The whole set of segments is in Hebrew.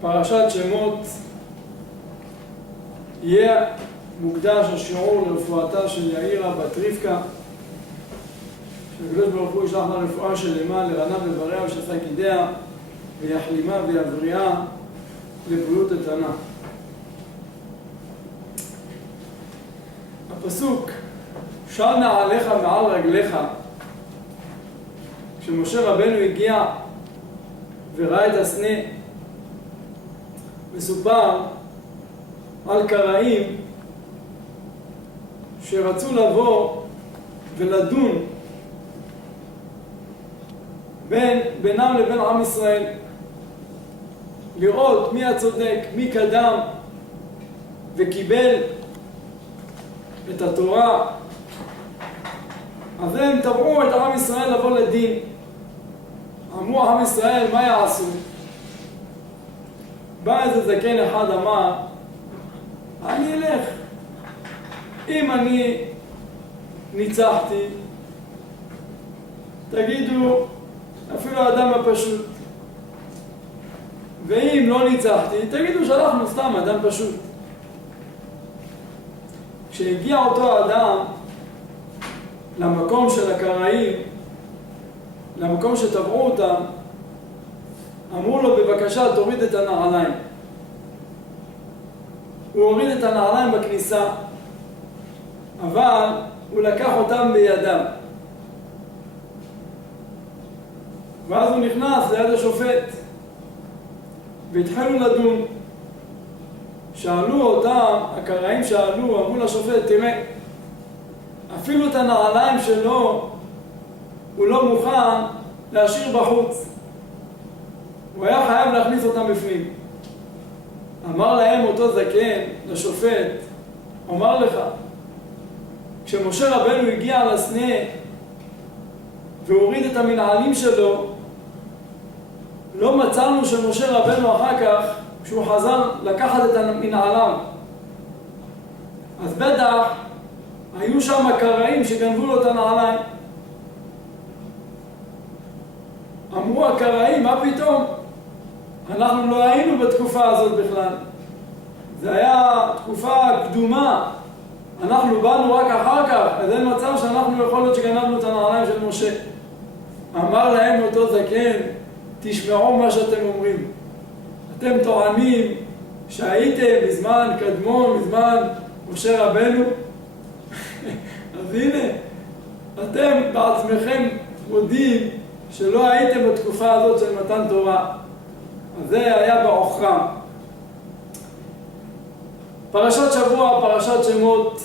פרשת שמות יהיה מוקדש השיעור לרפואתה של יאירה בת רבקה, שהקדוש ברוך הוא ישלח לה רפואה שלמה לרענה ובריה ושסה גידיה ויחלימה ויבריאה לבריאות איתנה. הפסוק של נעליך מעל רגליך, כשמשה רבנו הגיע וראה את הסנה, מסופר על קראים שרצו לבוא ולדון בינם לבין עם ישראל, לראות מי הצודק, מי קדם וקיבל את התורה. אז הם תבעו את עם ישראל לבוא לדין. אמרו עם ישראל, מה יעשו? בא איזה זקן אחד אמר, אני אלך. אם אני ניצחתי, תגידו אפילו האדם הפשוט. ואם לא ניצחתי, תגידו שאנחנו סתם אדם פשוט. כשהגיע אותו אדם למקום של הקראים, למקום שטבעו אותם, אמרו לו בבקשה תוריד את הנעליים. הוא הוריד את הנעליים בכניסה, אבל הוא לקח אותם בידם. ואז הוא נכנס ליד השופט והתחילו לדון. שאלו אותם, הקראים שאלו, אמרו לשופט, תראה, אפילו את הנעליים שלו הוא לא מוכן להשאיר בחוץ. הוא היה חייב להכניס אותם בפנים. אמר להם אותו זקן, לשופט, אומר לך, כשמשה רבנו הגיע לסנה והוריד את המנעלים שלו, לא מצאנו שמשה רבנו אחר כך, כשהוא חזר לקחת את המנעלם. אז בטח היו שם הקראים שגנבו לו את הנעליים. אמרו הקראים, מה פתאום? אנחנו לא היינו בתקופה הזאת בכלל. זה היה תקופה קדומה. אנחנו באנו רק אחר כך, אז אין מצב שאנחנו יכול להיות שגנבנו את הנעליים של משה. אמר להם אותו זקן, תשמעו מה שאתם אומרים. אתם טוענים שהייתם בזמן קדמון, בזמן משה רבנו. אז הנה, אתם בעצמכם מודים שלא הייתם בתקופה הזאת של מתן תורה. אז זה היה בעוכרם. פרשת שבוע, פרשת שמות,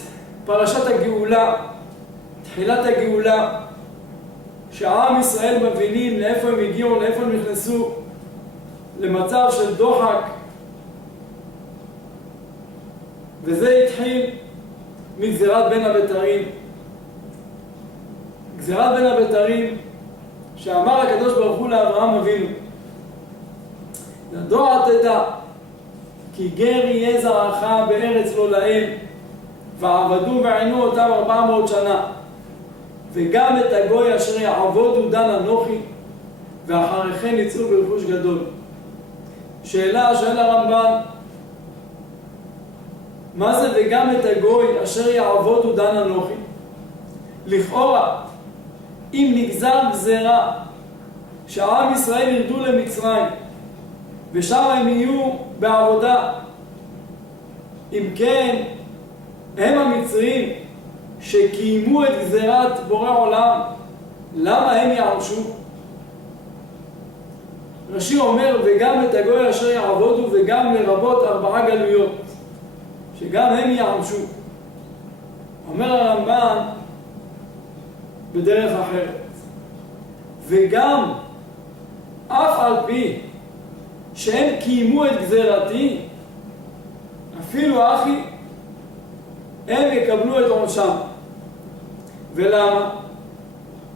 פרשת הגאולה, תחילת הגאולה, שהעם ישראל מבינים לאיפה הם הגיעו, לאיפה הם נכנסו, למצב של דוחק. וזה התחיל מגזירת בין הבתרים. גזירת בין הבתרים שאמר הקדוש ברוך הוא לאברהם אבינו, ידוע תדע כי גר יהיה זרעך בארץ לא להם, ועבדו ועינו אותם 400 שנה, וגם את הגוי אשר יעבודו דן אנוכי, ואחרי כן יצאו ברכוש גדול. שאלה שואל הרמב"ן, מה זה וגם את הגוי אשר יעבודו דן אנוכי? לכאורה, אם נגזר גזירה שהעם ישראל ירדו למצרים ושם הם יהיו בעבודה, אם כן הם המצרים שקיימו את גזירת בורא עולם, למה הם יערשו? רש"י אומר וגם את הגוי אשר יעבודו, וגם לרבות 4 גלויות שגם הם יערשו. אומר הרמב"ן בדרך אחרת, וגם אף על פי שהם קיימו את גזירתי, אפילו אחי, הם יקבלו את עונשם. ולמה?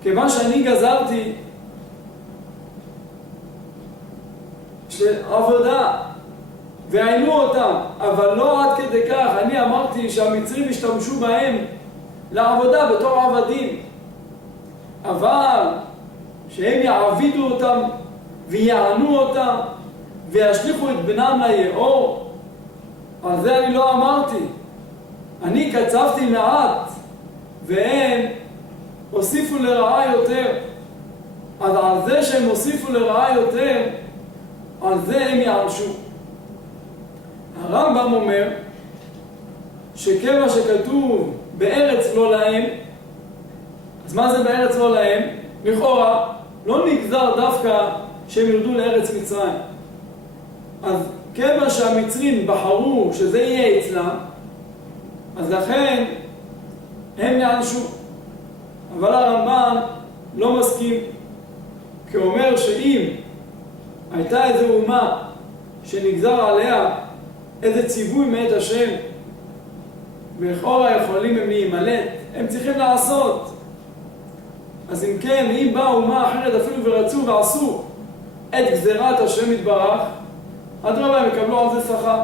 כיוון שאני גזרתי עבודה ועינו אותם, אבל לא עד כדי כך. אני אמרתי שהמצרים השתמשו בהם לעבודה בתור עבדים, אבל שהם יעבידו אותם ויענו אותם, וישליכו את בנם ליאור, על זה אני לא אמרתי. אני קצבתי מעט, והם הוסיפו לרעה יותר. אז על זה שהם הוסיפו לרעה יותר, על זה הם יענשו. הרמב"ם אומר שכמה שכתוב בארץ לא להם, אז מה זה בארץ לא להם? לכאורה לא נגזר דווקא שהם ירדו לארץ מצרים. אז כמה שהמצרים בחרו שזה יהיה אצלם, אז לכן הם יענשו. אבל הרמב"ם לא מסכים, כי הוא אומר שאם הייתה איזו אומה שנגזר עליה איזה ציווי מאת השם, ולכאורה יכולים הם להימלט, הם צריכים לעשות. אז אם כן, אם באה אומה אחרת אפילו ורצו ועשו את גזירת השם יתברך, אדרבה הם יקבלו על זה שכר.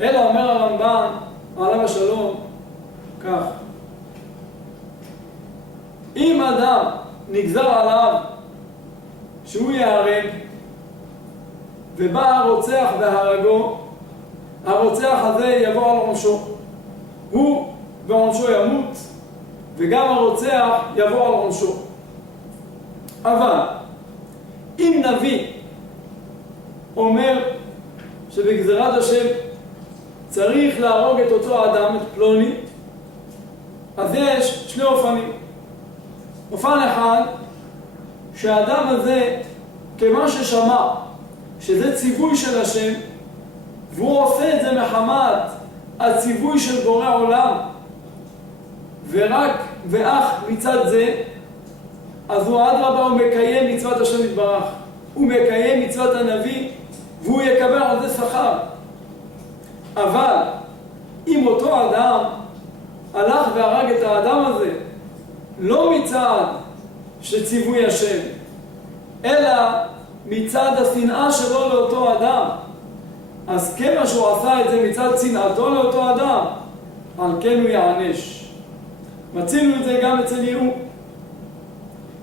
אלא אומר הרמב"ם עליו השלום כך: אם אדם נגזר עליו שהוא יהרג, ובא הרוצח והרגו, הרוצח הזה יבוא על עונשו. הוא ועונשו ימות, וגם הרוצח יבוא על עונשו. אבל אם נביא אומר שבגזירת השם צריך להרוג את אותו אדם, את פלוני, אז יש שני אופנים. אופן אחד, שהאדם הזה, כמה ששמע שזה ציווי של השם, והוא עושה את זה מחמת הציווי של בורא עולם, ואך מצד זה, אז הוא אדרבה, הוא מקיים מצוות השם יתברך. הוא מקיים מצוות הנביא, והוא יקבל על זה שכר. אבל אם אותו אדם הלך והרג את האדם הזה, לא מצד שציווי השם, אלא מצד השנאה שלו לאותו אדם, אז כמה שהוא עשה את זה מצד שנאתו לאותו אדם, על כן הוא יענש. מצינו את זה גם אצל יהוא.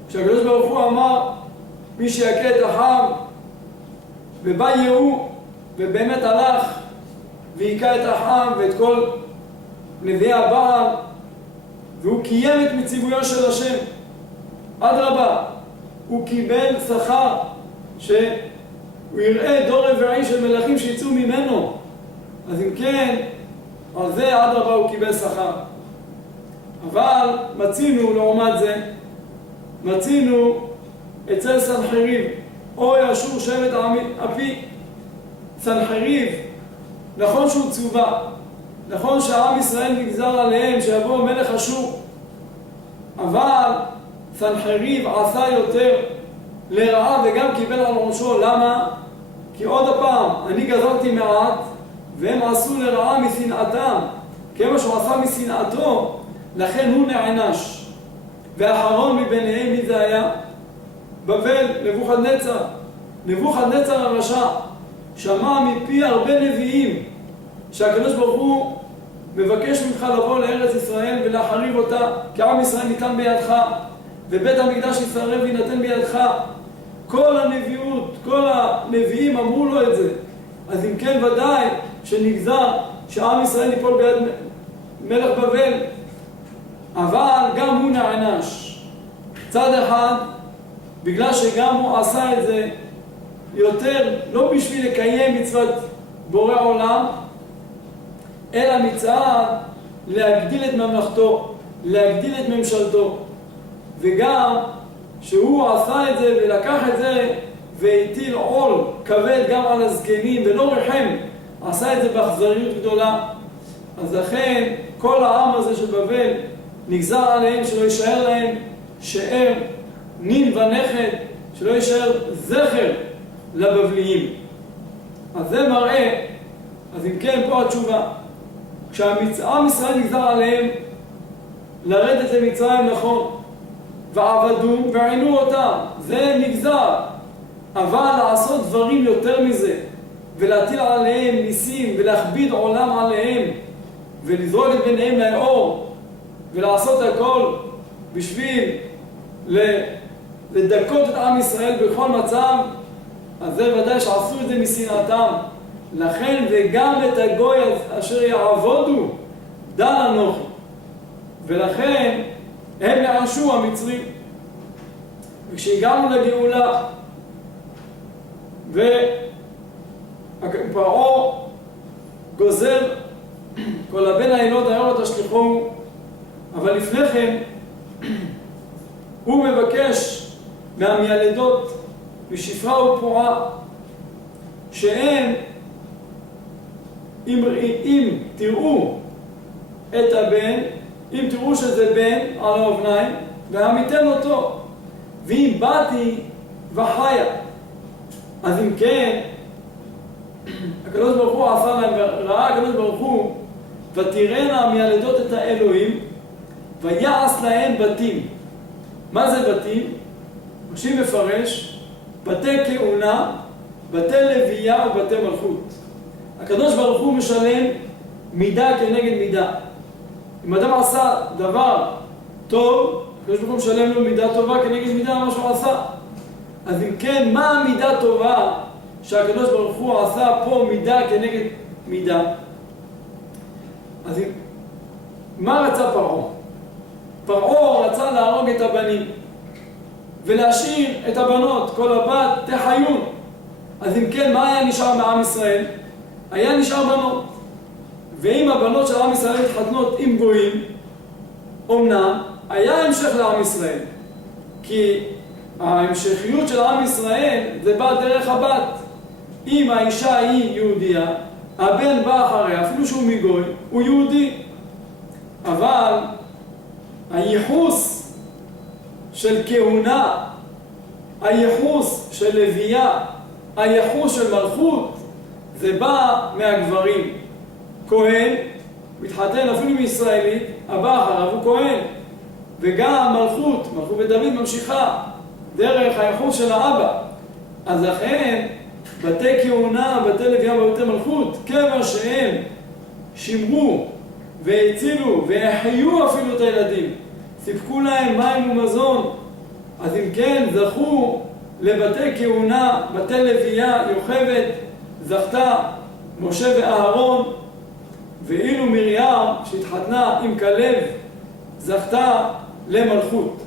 כשהקדוש ברוך הוא אמר מי שיכה את אחיו, ובא יהוא ובאמת הלך והיכה את אחיו ואת כל נביאי הבעל, והוא קיים את מציוויו של השם, אדרבה, הוא קיבל שכר, שהוא יראה דור רביעי של מלכים שיצאו ממנו. אז אם כן, על זה אדרבה הוא קיבל שכר. אבל מצינו לעומת זה, מצינו אצל סנחריב, או ישור שבט אפי. סנחריב, נכון שהוא צובה, נכון שהעם ישראל נגזר עליהם שיבוא מלך אשור, אבל סנחריב עשה יותר לרעה וגם קיבל על עונשו. למה? כי עוד הפעם, אני גזרתי מעט והם עשו לרעה משנאתם. כמה שהוא עשה משנאתו, לכן הוא נענש. ואחרון מביניהם מי זה היה? בבל, נבוכדנצר. נבוכדנצר הרשע שמע מפי הרבה נביאים שהקדוש ברוך הוא מבקש ממך לבוא לארץ ישראל ולהחריב אותה, כי עם ישראל ניתן בידך ובית המקדש ישרף וינתן בידך. כל הנביאות, כל הנביאים אמרו לו את זה. אז אם כן ודאי שנגזר שעם ישראל ייפול ביד מלך בבל. אבל גם הוא נענש. צד אחד, בגלל שגם הוא עשה את זה יותר לא בשביל לקיים מצוות בורא עולם, אלא מצד להגדיל את ממלכתו, להגדיל את ממשלתו. וגם שהוא עשה את זה ולקח את זה והטיל עול כבד גם על הזקנים ולא רחם, עשה את זה באכזריות גדולה. אז לכן כל העם הזה של בבל נגזר עליהם שלא יישאר להם שאר נין ונכד, שלא יישאר זכר לבבליים. אז זה מראה, אז אם כן פה התשובה, כשהעם ישראל נגזר עליהם לרדת למצרים, נכון, ועבדו ועינו אותם, זה נגזר. אבל לעשות דברים יותר מזה ולהטיל עליהם ניסים ולהכביד עולם עליהם ולזרוק את ביניהם לאור ולעשות הכל בשביל לדכות את עם ישראל בכל מצב, אז זה ודאי שעשו את זה משנאתם. לכן וגם את הגוי אשר יעבודו דן אנוכי. ולכן הם נענשו המצרים. וכשהגענו לגאולה ופרעה גוזר כל הבן הילוד היום תשליכוהו, אבל לפני כן הוא מבקש מהמיילדות משפרה ופועה שהם אם תראו את הבן, אם תראו שזה בן על האובניים והמיתן אותו, ואם באתי וחיה. אז אם כן הקדוש ברוך הוא עשה להם, ראה הקדוש ברוך הוא ותראינה המיילדות את האלוהים ויעש להם בתים. מה זה בתים? רש"י מפרש בתי כהונה, בתי לוויה ובתי מלכות. הקדוש ברוך הוא משלם מידה כנגד מידה. אם אדם עשה דבר טוב, הקדוש ברוך הוא משלם לו מידה טובה כנגד מידה מה שהוא עשה. אז אם כן, מה המידה טובה שהקדוש ברוך הוא עשה פה מידה כנגד מידה? אז מה רצה פרעה? פרעה רצה להרוג את הבנים ולהשאיר את הבנות, כל הבת תחיון. אז אם כן, מה היה נשאר מעם ישראל? היה נשאר בנות. ואם הבנות של עם ישראל מתחתנות עם גויים, אומנם היה המשך לעם ישראל. כי ההמשכיות של עם ישראל זה בא דרך הבת. אם האישה היא יהודייה, הבן בא אחריה, אפילו שהוא מגוי, הוא יהודי. אבל הייחוס של כהונה, הייחוס של לוויה, הייחוס של מלכות, זה בא מהגברים. כהן, מתחתן אפילו מישראלית, הבא אחריו הוא כהן. וגם מלכות בדוד ממשיכה דרך הייחוס של האבא. אז לכן, בתי כהונה, בתי לוויה ובתי מלכות, כמה שהם שימרו והצילו והחיו אפילו את הילדים, סיפקו להם מים ומזון, אז אם כן זכו לבתי כהונה, בתי לוויה, יוכבד זכתה משה ואהרון, ואילו מרים שהתחתנה עם כלב זכתה למלכות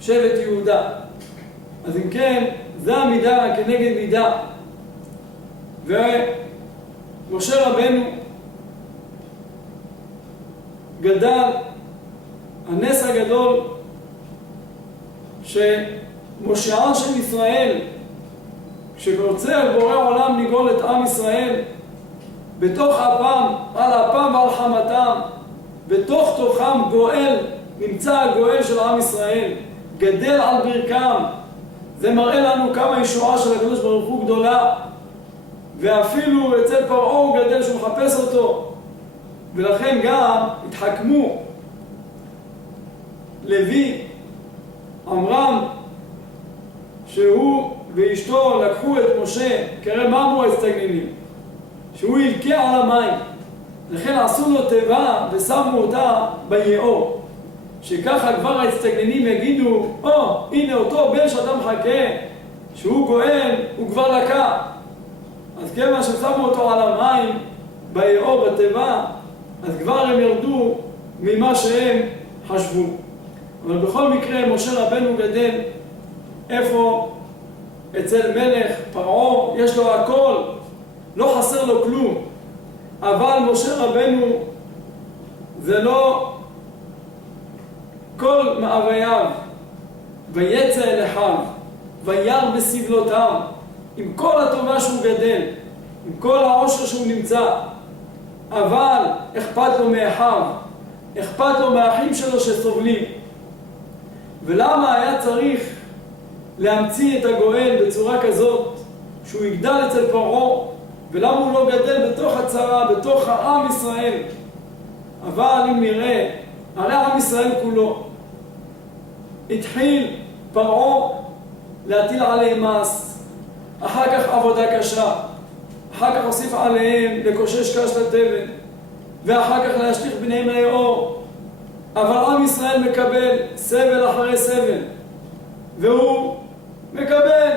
שבט יהודה. אז אם כן, זה המידה כנגד מידה. ומשה רבנו גדל הנס הגדול שמושען של ישראל, כשרוצה בורא עולם לגאול את עם ישראל בתוך אפם, על אפם ועל חמתם, בתוך תוכם גואל, נמצא הגואל של עם ישראל, גדל על ברכם. זה מראה לנו כמה ישועה של הקדוש ברוך הוא גדולה, ואפילו אצל פרעה הוא גדל שהוא מחפש אותו. ולכן גם התחכמו לוי, עמרם, שהוא ואשתו לקחו את משה, כראה מה אמרו ההסתגנינים? שהוא ילקה על המים. לכן עשו לו תיבה ושמו אותה ביאור. שככה כבר ההסתגנינים יגידו, הנה אותו בן שאתה מחכה, שהוא גואל, הוא כבר לקה. אז כמה ששמו אותו על המים ביאור בתיבה, אז כבר הם ירדו ממה שהם חשבו. אבל בכל מקרה משה רבנו גדל איפה? אצל מלך פרעה, יש לו הכל, לא חסר לו כלום. אבל משה רבנו זה לא כל מאווייו, ויצא אל אחיו, וירא בסבלותם, עם כל הטובה שהוא גדל, עם כל העושר שהוא נמצא, אבל אכפת לו מאחיו, אכפת לו מהאחים שלו שסובלים. ולמה היה צריך להמציא את הגואל בצורה כזאת שהוא יגדל אצל פרעה, ולמה הוא לא גדל בתוך הצרה, בתוך העם ישראל? אבל אם נראה, הרי עם ישראל כולו התחיל פרעה להטיל עליהם מס, אחר כך עבודה קשה, אחר כך הוסיף עליהם לקושש קש לתבן, ואחר כך להשליך בניהם ליאור. אבל עם ישראל מקבל סבל אחרי סבל, והוא מקבל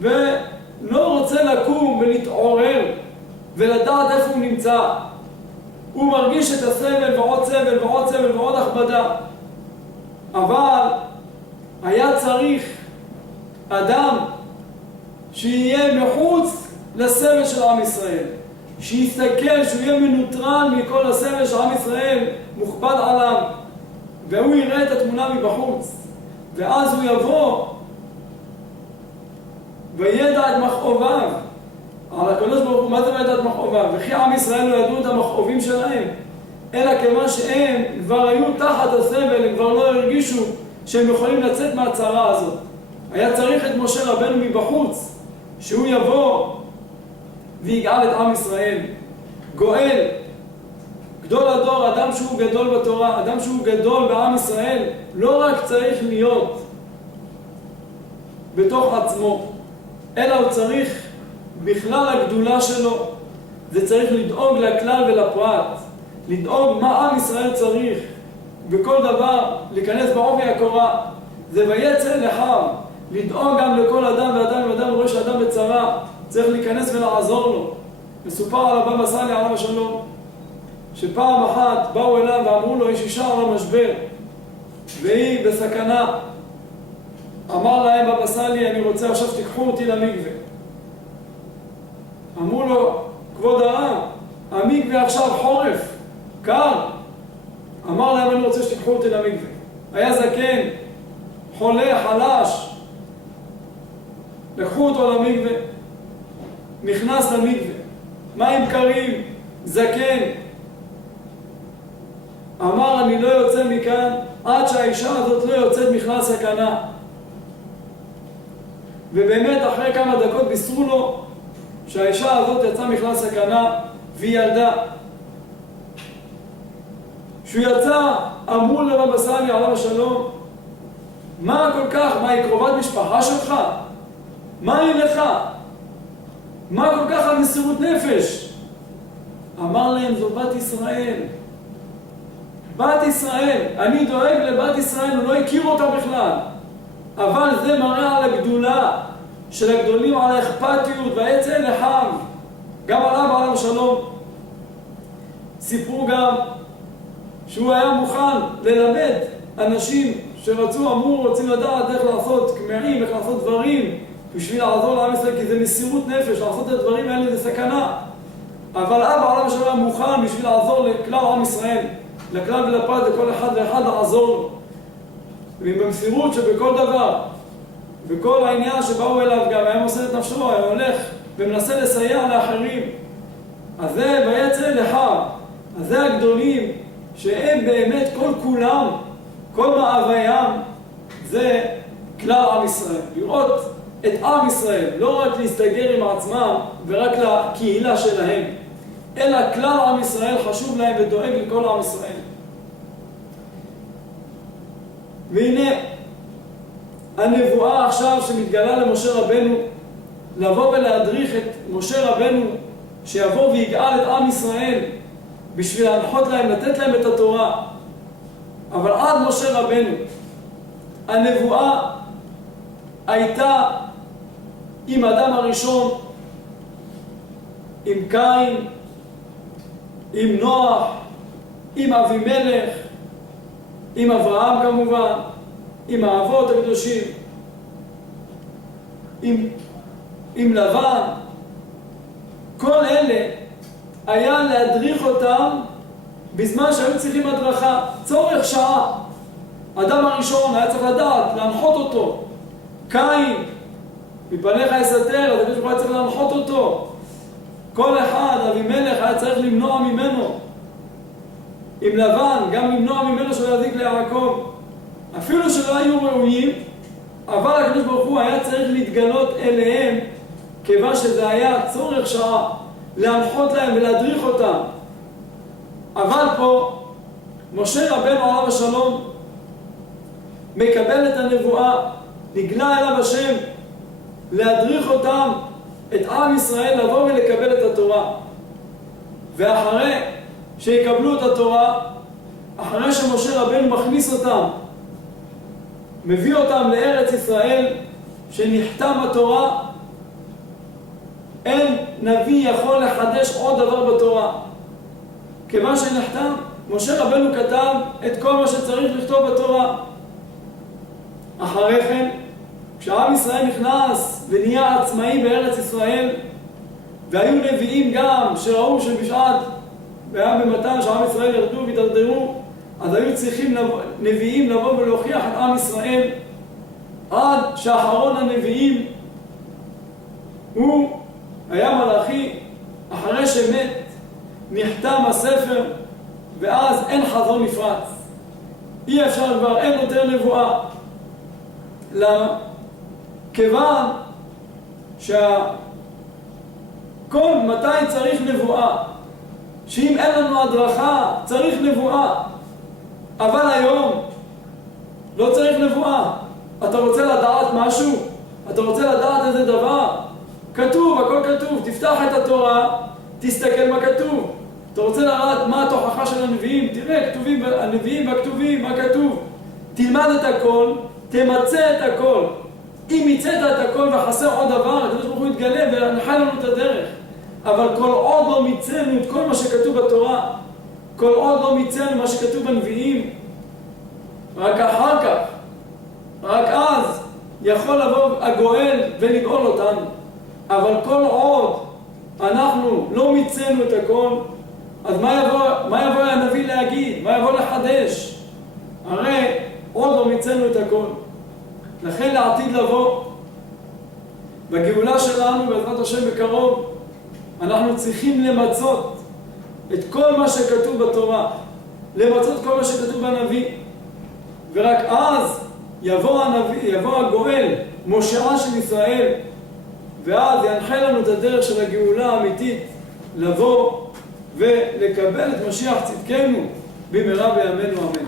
ולא רוצה לקום ולהתעורר ולדעת איפה הוא נמצא. הוא מרגיש את הסבל ועוד סבל ועוד סבל ועוד הכבדה. אבל היה צריך אדם שיהיה מחוץ לסבל של עם ישראל, שיסתכל, שהוא יהיה מנוטרל מכל הסבל של עם ישראל מוכבד עליו, והוא יראה את התמונה מבחוץ, ואז הוא יבוא וידע את מכאוביו על הקדוש ברוך הוא. מה זה וידע את מכאוביו? וכי עם ישראל לא ידעו את המכאובים שלהם, אלא כיוון שהם כבר היו תחת הסבל, הם כבר לא הרגישו שהם יכולים לצאת מהצרה הזאת. היה צריך את משה רבנו מבחוץ, שהוא יבוא ויגאל את עם ישראל. גואל, גדול הדור, אדם שהוא גדול בתורה, אדם שהוא גדול בעם ישראל, לא רק צריך להיות בתוך עצמו, אלא הוא צריך בכלל הגדולה שלו, זה צריך לדאוג לכלל ולפרט, לדאוג מה עם ישראל צריך, בכל דבר להיכנס בעובי הקורה. זה ויצא אליכם, לדאוג גם לכל אדם ואדם, אם אדם רואה שאדם בצרה, צריך להיכנס ולעזור לו. מסופר על הבבא סאלי עליו השלום, שפעם אחת באו אליו ואמרו לו, יש אישה על המשבר והיא בסכנה. אמר להם בבא סאלי, אני רוצה עכשיו שתיקחו אותי למקווה. אמרו לו, כבוד הרב, המקווה עכשיו חורף, קר. אמר להם, אני רוצה שתיקחו אותי למקווה. היה זקן, חולה, חלש. לקחו אותו למקווה, נכנס למקווה, מים קרים, זקן. אמר, אני לא יוצא מכאן עד שהאישה הזאת לא יוצאת מכלל סכנה. ובאמת אחרי כמה דקות בישרו לו שהאישה הזאת יצאה מכלל סכנה והיא ילדה. כשהוא יצא, אמרו לבבא סאלי עליו השלום, מה כל כך? מה, היא קרובת משפחה שלך? מה היא לך? מה כל כך על מסירות נפש? אמר להם, זו בת ישראל. בת ישראל, אני דואג לבת ישראל, הוא לא הכיר אותה בכלל. אבל זה מראה על הגדולה של הגדולים, על האכפתיות, ויצא אליכם. גם עליו עליו שלום. סיפרו גם שהוא היה מוכן ללמד אנשים שרצו, רוצים לדעת איך לעשות כמרים, איך לעשות דברים, בשביל לעזור לעם ישראל, כי זה מסירות נפש, לעשות את הדברים האלה זה סכנה. אבל אבא עליו שלום היה מוכן בשביל לעזור לכלל עם ישראל, לכלל ולפרט, לכל אחד ואחד לעזור לו. ובמסירות שבכל דבר, בכל העניין שבאו אליו גם, היה מוסר את נפשו, היה הולך ומנסה לסייע לאחרים. אז זה ויצא אליכם, אז זה הגדולים, שהם באמת כל כולם, כל מאוויים, זה כלל עם ישראל. לראות את עם ישראל, לא רק להסתגר עם עצמם ורק לקהילה שלהם, אלא כלל עם ישראל חשוב להם ודואג לכל עם ישראל. והנה הנבואה עכשיו שמתגלה למשה רבנו, לבוא ולהדריך את משה רבנו שיבוא ויגאל את עם ישראל בשביל להנחות להם, לתת להם את התורה. אבל עד משה רבנו הנבואה הייתה עם אדם הראשון, עם קין, עם נוח, עם אבימלך, עם אברהם כמובן, עם האבות הקדושים, עם לבן. כל אלה היה להדריך אותם בזמן שהיו צריכים הדרכה, צורך שעה. אדם הראשון היה צריך לדעת, להנחות אותו. קין, מפניך יסתר, אז הקדוש ברוך הוא היה צריך להנחות אותו. כל אחד, אבימלך, היה צריך למנוע ממנו. עם לבן, גם למנוע ממנו שלא יזיק ליעקב. אפילו שלא היו ראויים, אבל הקדוש ברוך הוא היה צריך להתגלות אליהם, כיוון שזה היה צורך שעה להנחות להם ולהדריך אותם. אבל פה, משה רבנו עליו השלום מקבל את הנבואה, נגלה אליו השם להדריך אותם, את עם ישראל, לבוא ולקבל את התורה. ואחרי שיקבלו את התורה, אחרי שמשה רבנו מכניס אותם, מביא אותם לארץ ישראל, שנחתם התורה, אין נביא יכול לחדש עוד דבר בתורה. כיוון שנחתם, משה רבנו כתב את כל מה שצריך לכתוב בתורה. אחרי כן, כשעם ישראל נכנס ונהיה עצמאי בארץ ישראל, והיו נביאים גם שראו שבשעת והיה במתן שעם ישראל ירדו והתדרדרו, אז היו צריכים נביאים לבוא ולהוכיח את עם ישראל, עד שאחרון הנביאים הוא היה מלאכי. אחרי שמת נחתם הספר, ואז אין חזון נפרץ, אי אפשר כבר, אין יותר נבואה. למה? כיוון כל מתי צריך נבואה, שאם אין לנו הדרכה צריך נבואה, אבל היום לא צריך נבואה. אתה רוצה לדעת משהו? אתה רוצה לדעת איזה דבר? כתוב, הכל כתוב. תפתח את התורה, תסתכל מה כתוב. אתה רוצה לדעת מה התוכחה של הנביאים? תראה, כתובים הנביאים והכתובים, מה כתוב. תלמד את הכל, תמצא את הכל. אם מיצאת את הכל וחסר עוד דבר, הקדוש ברוך הוא יתגלה וינחל לנו את הדרך. אבל כל עוד לא מיצאנו את כל מה שכתוב בתורה, כל עוד לא מיצאנו מה שכתוב בנביאים, רק אחר כך, רק אז יכול לבוא הגואל ולגאול אותנו. אבל כל עוד אנחנו לא מיצאנו את הכל, אז מה יבוא הנביא להגיד? מה יבוא לחדש? הרי עוד לא מיצאנו את הכל. לכן לעתיד לבוא, בגאולה שלנו בעזרת השם בקרוב, אנחנו צריכים למצות את כל מה שכתוב בתורה, למצות כל מה שכתוב בנביא, ורק אז יבוא הגואל, מושעה של ישראל, ואז ינחה לנו את הדרך של הגאולה האמיתית, לבוא ולקבל את משיח צדקנו במהרה בימינו אמן.